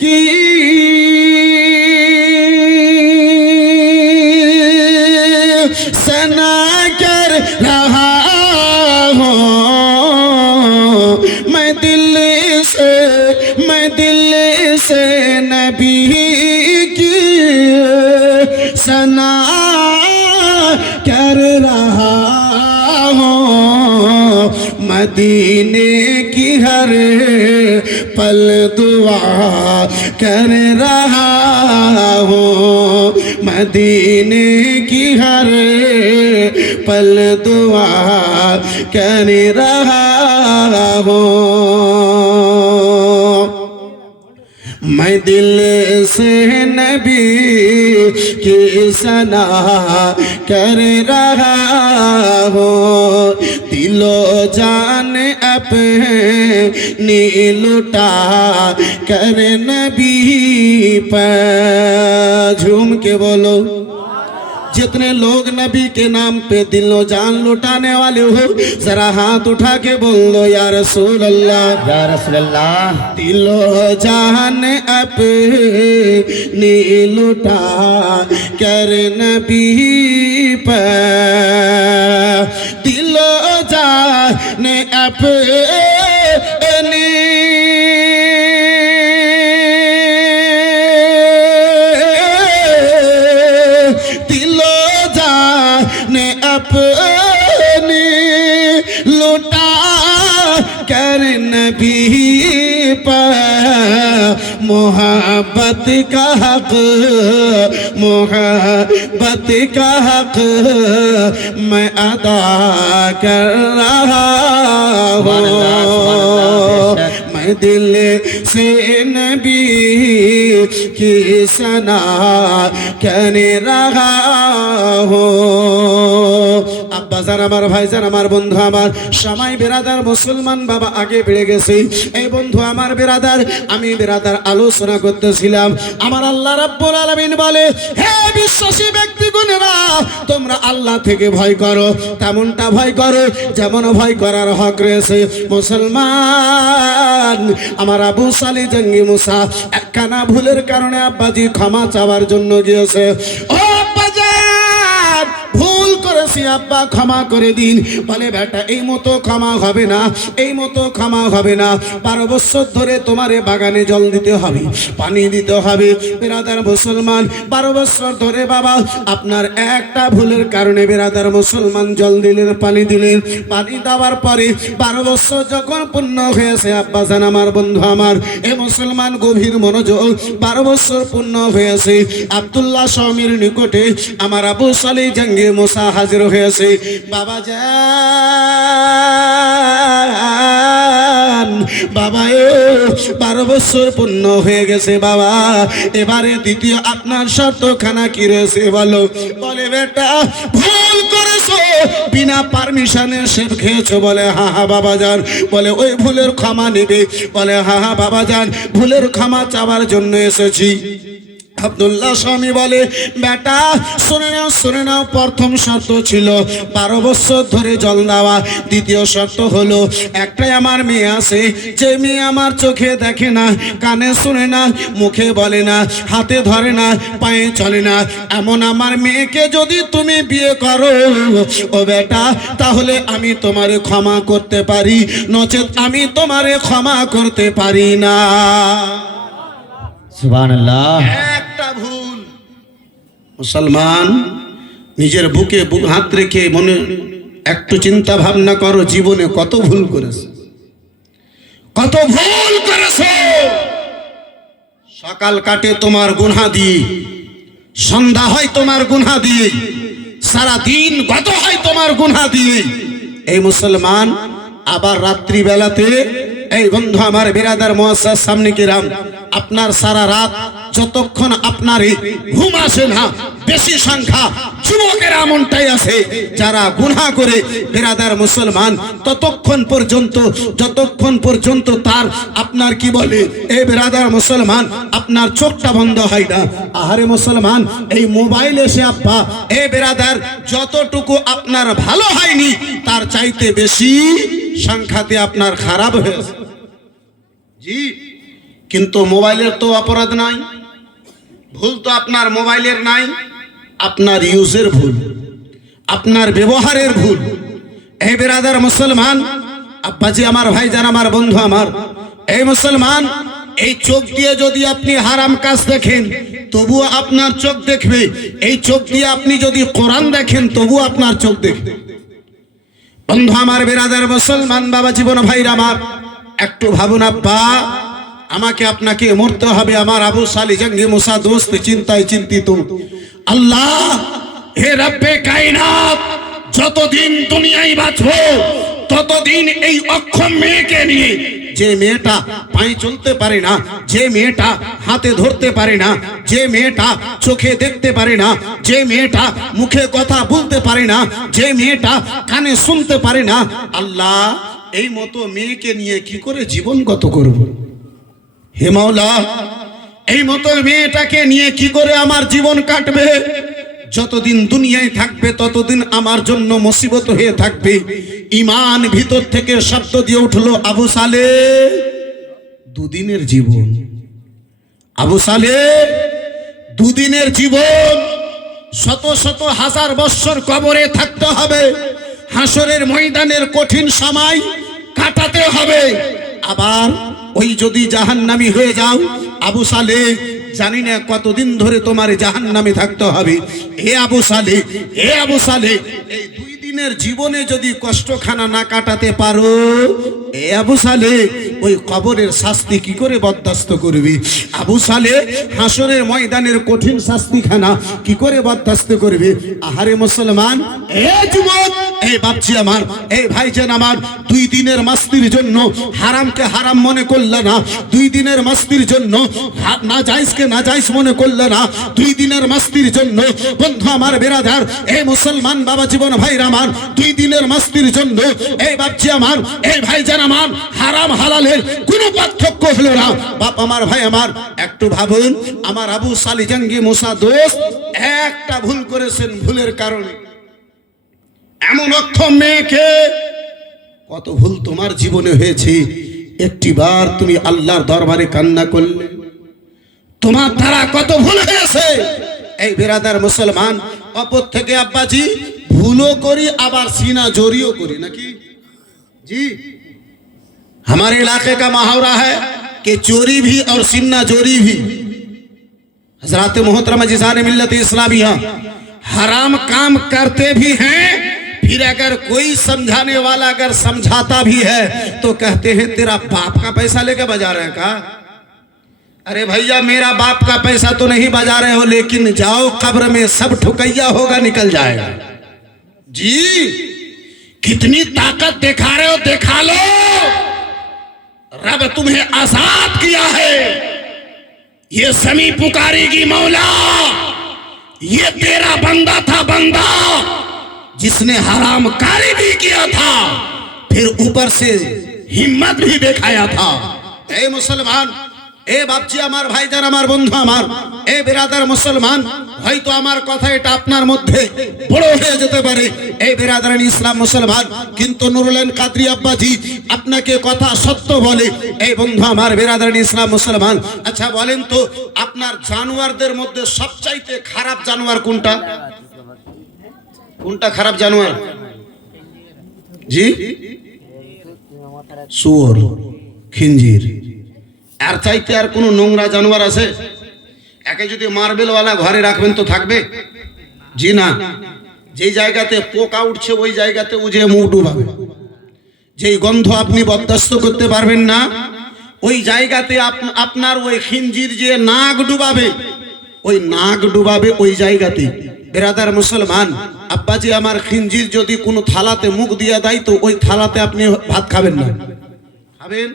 की मदीने की हर पल दुआ कर रहा हूँ मदीने की हर पल दुआ कर रहा हूँ मैं दिल से नबी की सना कर रहा हूँ दिलो जान अपनी लुटा कर नबी पर। झूम के बोलो। जितने लोग नबी के नाम पे दिलो जान लुटाने वाले हो जरा हाथ उठा के बोल दो या रसूल अल्लाह या रसूलल्लाह। दिलो जान अपनी लुटा कर नबी पर। n'est un peu पर मोहब्बत का हक मोहब्बत का हक मैं अदा कर रहा हूँ। मैं दिल से नबी की सना कर रहा हूँ। আব্বা যার আমার ভাই যার আমার বন্ধু আমার। সামাই বেরাদার, মুসলমান বাবা আগে বেড়ে গেছে। এই বন্ধু আমার বেরাদার, আমি বেরাদার আলোচনা করতেছিলাম। আমার আল্লাহ রাব্বুল আলামিন বলে, হে বিশ্বাসী ব্যক্তিগণেরা, তোমরা আল্লাহ থেকে ভয় করো। তেমনটা ভয় করো যেমন ভয় করার হক রয়েছে। মুসলমান, আমার আবু সালি জঙ্গি মুসা একখানা ভুলের কারণে আব্বাজি ক্ষমা চাওয়ার জন্য গিয়েছে। ও করেছি আব্বা, ক্ষমা করে দিন। বলে, বেটা, এই মতো ক্ষমা হবে না, এই মতো ক্ষমা হবে না। বারো বছর ধরে তোমারে বাগানে জল দিতে হবে, পানি দিতে হবে। বেরাদার মুসলমান, বারো বছর ধরে বাবা, আপনার একটা ভুলের কারণে বেরাদার মুসলমান জল দিলেন, পানি দিলেন। পানি দেওয়ার পরে বারো বছর যখন পূর্ণ হয়েছে, আব্বা জান, আমার বন্ধু আমার, এ মুসলমান গভীর মনোযোগ, বারো বছর পূর্ণ হয়েছে। আব্দুল্লাহ স্বামীর নিকটে আমার আবু সালি জঙ্গে মোসা হাজির হয়েছে। বাবা যান বাবা বারো বছর পূর্ণ হয়ে গেছে, বাবা। এবারে দ্বিতীয় আপনার শর্তখানা কি রয়েছে বলো? বলে, বেটা, ভুল করেছ। বিনা পারমিশনে সেব খেয়েছো। বলে, হা হা, বাবা যান বলে, ওই ভুলের ক্ষমা নেবে। বলে, হা হা, বাবা যান ভুলের ক্ষমা চাওয়ার জন্য এসেছি। আব্দুল্লাহ স্বামী বলে বেটা শুনে নাও শুনে নাও প্রথম শর্ত ছিল বারো বছর ধরে জল দেওয়া। দ্বিতীয় শর্ত হলো একটাই আমার মেয়ে আছে যে মেয়ে আমার চোখে দেখে না কানে শুনে না মুখে বলে না হাতে ধরে না পায়ে চলে না। এমন আমার মেয়েকে যদি তুমি বিয়ে করো ও বেটা তাহলে আমি তোমারে ক্ষমা করতে পারি নচেত আমি তোমারে ক্ষমা করতে পারি না। সুবহানাল্লাহ। একটা ভুল। মুসলমান, নিজের বুকে বুক হাত রেখে মনে একটু চিন্তা ভাবনা করো, জীবনে কত ভুল করেছে। কত ভুল করেছে। সকাল কাটে তোমার গুনহা দিয়ে, সন্ধ্যা হয় তোমার গুনহা দিয়ে সারা দিন গত হয় তোমার গুনহা দিয়ে। এই মুসলমান, আবার রাত্রি বেলাতে এই বন্ধু আমার বেরাদার মহাসার সামনে কিরাম আপনার সারা রাত যতক্ষণ আপনার ঘুম আসে না, বেশি সংখ্যা যুবকের এমনটাই আছে যারা গুনাহ করে বেরাদার মুসলমান, ততক্ষণ পর্যন্ত, যতক্ষণ পর্যন্ত তার আপনার কি বলে এই বেরাদার মুসলমান, আপনার চোখটা বন্ধ হয় না। আহারে মুসলমান, এই মোবাইল এসে আব্বা, এ বেরাদার, যতটুকু আপনার ভালো হয়নি, তার চাইতে বেশি সংখ্যাতে আপনার খারাপ হয়েছে। জি, কিন্তু মোবাইলের তো অপরাধ নাই। ভুল তো আপনার মোবাইলের নাই, আপনার ইউজের ভুল, আপনার ব্যবহারের ভুল। এই বেরাদার মুসলমান, আব্বাজি আমার ভাই ভাইজান আমার বন্ধু আমার, এই মুসলমান, এই চোখ দিয়ে যদি আপনি হারাম কাজ দেখেন, তবুও আপনার চোখ দেখবে। এই চোখ দিয়ে আপনি যদি কোরআন দেখেন, তবুও আপনার চোখ দেখবে। বন্ধু আমার বেরাদার মুসলমান বাবা জীবন ভাইরা আমার, একটু ভাবুন আব্বা আমাকে আপনাকে মরতে হবে, আমার আবু সালি জঙ্গি মুসা দোস্ত চিন্তায় চিন্তিত। আল্লাহ, হে রব্বে কায়নাত, যতদিন দুনিয়ায় বাঁচবো, ততদিন এই অক্ষম মেয়েকে নিয়ে যে মেয়েটা পায়ে চলতে পারে না, যে মেয়েটা হাতে ধরতে পারে না, যে মেয়েটা চোখে দেখতে পারে না, যে মেয়েটা মুখে কথা বলতে পারে না, যে মেয়েটা কানে শুনতে পারে না, আল্লাহ, এই মতো মেয়েকে নিয়ে কি করে জীবন গত করব? হে মাওলা, এই মতো মেয়েটাকে নিয়ে কি করে আমার জীবন কাটবে? যতদিন দুনিয়ায় থাকবে, ততদিন আমার জন্য মুসিবত হয়ে থাকবে। ইমান ভিতর থেকে শব্দ দিয়ে উঠল, আবু সালে, দুদিনের জীবন। আবু সালে, দুদিনের জীবন। শত শত হাজার বৎসর কবরে থাকতে হবে। হাসরের ময়দানের কঠিন সময় কাটাতে হবে। আবার ওই যদি জাহান্নামি হয়ে যাও, আবু সালে, জানি না কতদিন ধরে তোমার জাহান্নামে থাকতে হবে। হে আবু সালে হে আবু সালে, এই দুই দিনের জীবনে যদি কষ্টখানা না কাটাতে পারো, এ আবু সালে, ওই কবরের শাস্তি কি করে বরদাস্ত করবি? আবু সালে, হাসরের ময়দানের কঠিন শাস্তিখানা কি করে বরদাস্ত করবে? আহারে মুসলমান, এ যুবক এই বাপজি আমার এই ভাইজান আমার, দুই দিনের মাস্তির জন্য হারামকে হারাম মনে করলে না, দুই দিনের মাস্তির জন্য না যাইসকে না যাইস মনে করলে না, দুই দিনের মাস্তির জন্য, বন্ধু আমার বেরাদার এই মুসলমান বাবা জীবন ভাইরা আমার, দুই দিনের মাস্তির জন্য এই বাপজি আমার এই ভাইজান আমার, হারাম হালালের কোনো পার্থক্য হলো না। বাপ আমার ভাই আমার, একটু ভাবুন, আমার আবু সালি জঙ্গি মুসা দোষ একটা ভুল করেছেন ভুলের কারণে। এমন অক্ষম মেয়েকে কত ভুল তোমার জীবনে হয়েছে একটিবার তুমি আল্লাহর দরবারে কান্না করলে তোমার দ্বারা কত ভুল হয়েছে এই বেরাদার মুসলমান অপর থেকে আব্বাজি ভুলও করি আবার सीना জড়িও করি নাকি जी हमारे इलाके का मुहावरा है कि चोरी भी और सीना जोरी भी हजरत मोहतरम जिसान मिल्लत इस्लामिया हराम काम करते भी हैं फिर अगर कोई समझाने वाला अगर समझाता भी है तो कहते हैं, तेरा बाप का पैसा लेके बजा रहे का? अरे भैया, मेरा बाप का पैसा तो नहीं बजा रहे हो लेकिन जाओ, कब्र में सब ठुकैया होगा, निकल जाएगा। जी, कितनी ताकत दिखा रहे हो, दिखा लो। रब तुम्हें आज़ाद किया है। ये समी पुकारेगी मौला। ये तेरा बंदा था बंदा। जिसने हराम कारी भी किया था फिर ऊपर से हिम्मत भी दिखाया था ए मुसलमान এ বাপজি আমার ভাইজান আমার বন্ধু আমার এ বেরাদার মুসলমান হয়তো আমার কথা এটা আপনার মধ্যে বড় হয়ে যেতে পারে এই বেরাদার ইসলাম মুসলমান কিন্তু নুরুলেন কাদরি আব্বাজি আপনাকে কথা সত্য বলে এই বন্ধু আমার বেরাদার ইসলাম মুসলমান আচ্ছা বলেন তো আপনার জানোয়ারদের মধ্যে সবচাইতে খারাপ জানোয়ার কোনটা কোনটা খারাপ জানোয়ার জি? শুয়োর, খিঞ্জির। আর চাইতে আর কোনো নোংরা জানোয়ার আছে? একে যদি মার্বেলওয়ালা ঘরে রাখবেন তো থাকবে? জি না। যেই জায়গাতে পোকা উঠছে, ওই জায়গাতে উজে মুখ ডুবাবে। যেই গন্ধ আপনি বরদাস্ত করতে পারবেন না, ওই জায়গাতে আপ- আপনার ওই খিঞ্জির যে নাক ডুবাবে, ওই নাক ডুবাবে ওই জায়গাতে বেরাদার মুসলমান আব্বাজি, আমার খিঞ্জির যদি কোনো থালাতে মুখ দিয়ে দেয় তো ওই থালাতে আপনি ভাত খাবেন না। খাবেন?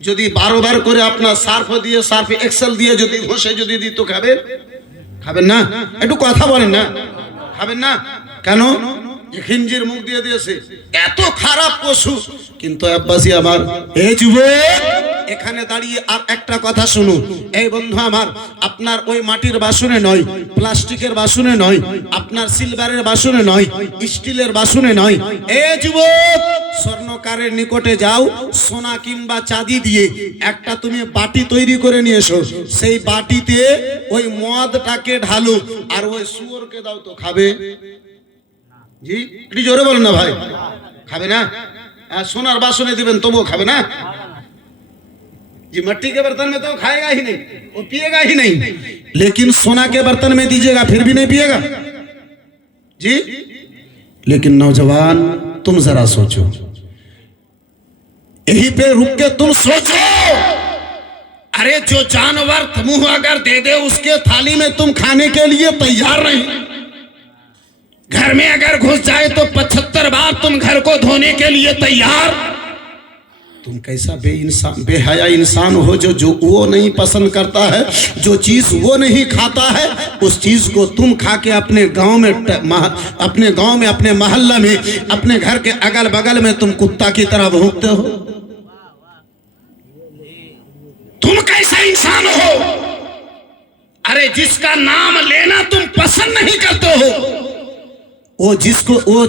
যদি বারো বার করে আপনার সার্ফ দিয়ে, সার্ফ এক্সেল দিয়ে যদি ঘষে যদি দিত খাবেন? খাবেন না? একটু কথা বলেন না। খাবেন না? কেন? খিঞ্জির মুখ দিয়ে দিয়েছে। এত খারাপ পশু। কিন্তু আব্বাসি আমার এই যুবক! এখানে দাঁড়িয়ে আর একটা কথা শুনুন। এই বন্ধু আমার আপনার ওই মাটির বাসনে নয় প্লাস্টিকের বাসনে নয় আপনার সিলভারের বাসনে নয় স্টিলের বাসনে নয়। এ যুবক! স্বর্ণকারের নিকটে যাও সোনা কিংবা চাঁদি দিয়ে একটা তুমি বাটি তৈরি করে নিয়ে এসো। সেই বাটিতে ওই মদটাকে ঢালো আর ওই শুয়োরকে দাও তো খাবে। জি একটু জোরে বলুন না ভাই খাবে না আর সোনার বাসনে দিবেন তবুও খাবে না जी मिट्टी के बर्तन में तो खाएगा ही नहीं वो पिएगा ही नहीं लेकिन सोना के बर्तन में दीजिएगा फिर भी नहीं पिएगा जी लेकिन नौजवान तुम जरा सोचो यहीं पे रुक के तुम सोचो अरे जो जानवर मुंह अगर दे दे उसके थाली में तुम खाने के लिए तैयार नहीं घर में अगर घुस जाए तो पचहत्तर बार तुम घर को धोने के लिए तैयार। तुम कैसा बे इंसान, बेहया इंसान हो जो जो वो नहीं पसंद करता है, जो चीज़ वो नहीं खाता है, उस चीज़ को तुम खा के अपने गाँव में अपने गाँव में, अपने मोहल्ला में, अपने घर के अगल बगल में तुम कुत्ता की तरह भूखते हो। तुम कैसा इंसान हो? अरे जिसका नाम लेना तुम पसंद नहीं करते हो। वो जिसको वो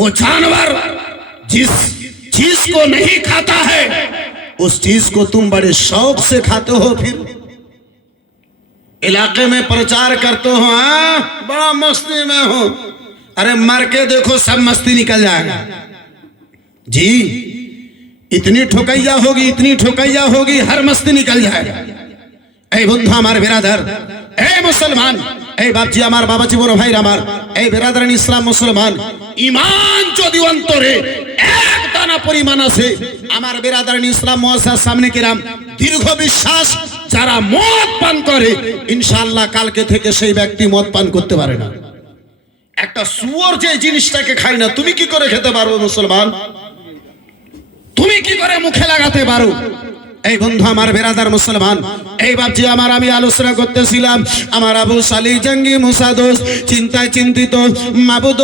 वो जानवर जिस चीज़ को नहीं खाता है, उस चीज़ को तुम बड़े शौक से खाते हो फिर। इलाके में प्रचार करते हो हाँ? बड़ा मस्ती में हो। अरे मर के देखो, सब मस्ती निकल जाएगा। जी, इतनी ठोकैया होगी, इतनी ठोकैया होगी, हर मस्ती निकल जाएगा। ए बुद्धा हमारे बिरादर। ए मुसलमान এই বাপজি আমার, বাবাজি বড় ভাই আমার, এই বেরাদারান ইসলাম মুসলমান ইমান যদি অন্তরে এক দানা পরিমাণ আছে, আমার বেরাদারান ইসলাম মহাসার সামনে কিরাম, দীর্ঘ বিশ্বাস, যারা মদ পান করে, ইনশাআল্লাহ কালকে থেকে সেই ব্যক্তি মদ পান করতে পারে না। একটা সুয়োর যে জিনিসটাকে খায় না, তুমি কি করে খেতে পারবে মুসলমান? তুমি কি করে মুখে লাগাতে পারো? এই বন্ধু আমার বেরাদার মুসলমান, এই বাপজি আমার, আমি আলোচনা করতেছিলাম। আমার আবু সালি জঙ্গি মুসাদোস চিন্তায় চিন্তিত মাবুদ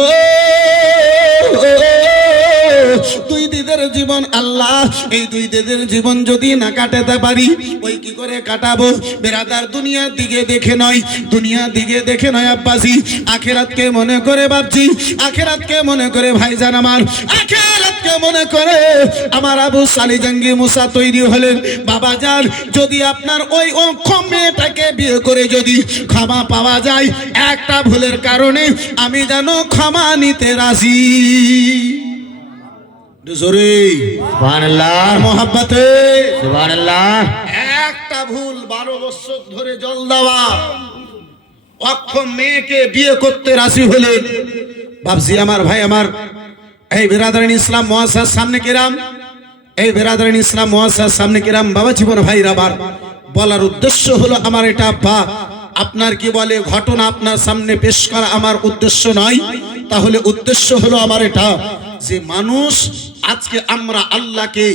দুই দিদের জীবন আল্লাহ, এই দুই দিদের জীবন যদি না কাটাতে পারি, ওই কি করে কাটাবো? বেরাদার দুনিয়ার দিকে দেখে নয়, দুনিয়ার দিকে দেখে নয় আব্বাসি আখেরাতকে মনে করে বাপজি, আখেরাতকে মনে করে ভাইজান আমার। আখেরাতকে মনে করে আমার আবু সালি জঙ্গি মুসা তৈরি হলেন। বাবা যান যদি আপনার ওই অক্ষম মেয়েটাকে বিয়ে করে যদি ক্ষমা পাওয়া যায়, একটা ভুলের কারণে আমি যেন ক্ষমা নিতে রাজি। মোহাব্বতে। একটা ভুল বারো বছর ধরে জল দেওয়া। অক্ষম মেয়েকে বিয়ে করতে রাজি হলেন ভাবছি আমার ভাই আমার এই বেরাদারিন ইসলাম মহাসার সামনে কিরাম এই বেরাদারিন ইসলাম মহাসার সামনে কিরাম বাবা জীবন ভাইরা আমার বলার উদ্দেশ্য হলো আমার এটা বা আপনার কি বলে ঘটনা আপনার সামনে পেশ করা আমার উদ্দেশ্য নয়। তাহলে উদ্দেশ্য হলো আমার এটা যে মানুষ আজকে আমরা আল্লাহকে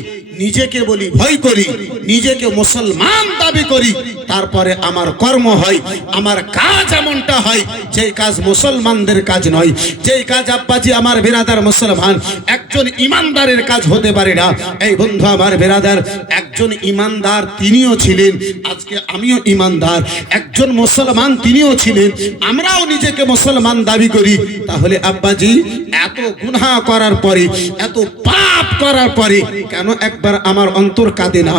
নিজেকে বলি ভয় করি, নিজেকে মুসলমান দাবি করি, তারপরে আমার কর্ম হয়, আমার কাজ এমনটা হয়, যে কাজ মুসলমানদের কাজ নয়, যে কাজ আব্বাজি আমার বেরাদার মুসলমান, একজন ইমানদারের কাজ হতে পারে না। এই বন্ধু আমার বেরাদার, একজন ইমানদার তিনিও ছিলেন, আজকে আমিও ইমানদার, একজন মুসলমান তিনিও ছিলেন, আমরাও নিজেকে মুসলমান দাবি করি। তাহলে আব্বাজি, এত গুনাহ করার পরে, এত পাপ করার পরে কেন একবার আমার অন্তর কাঁদে না?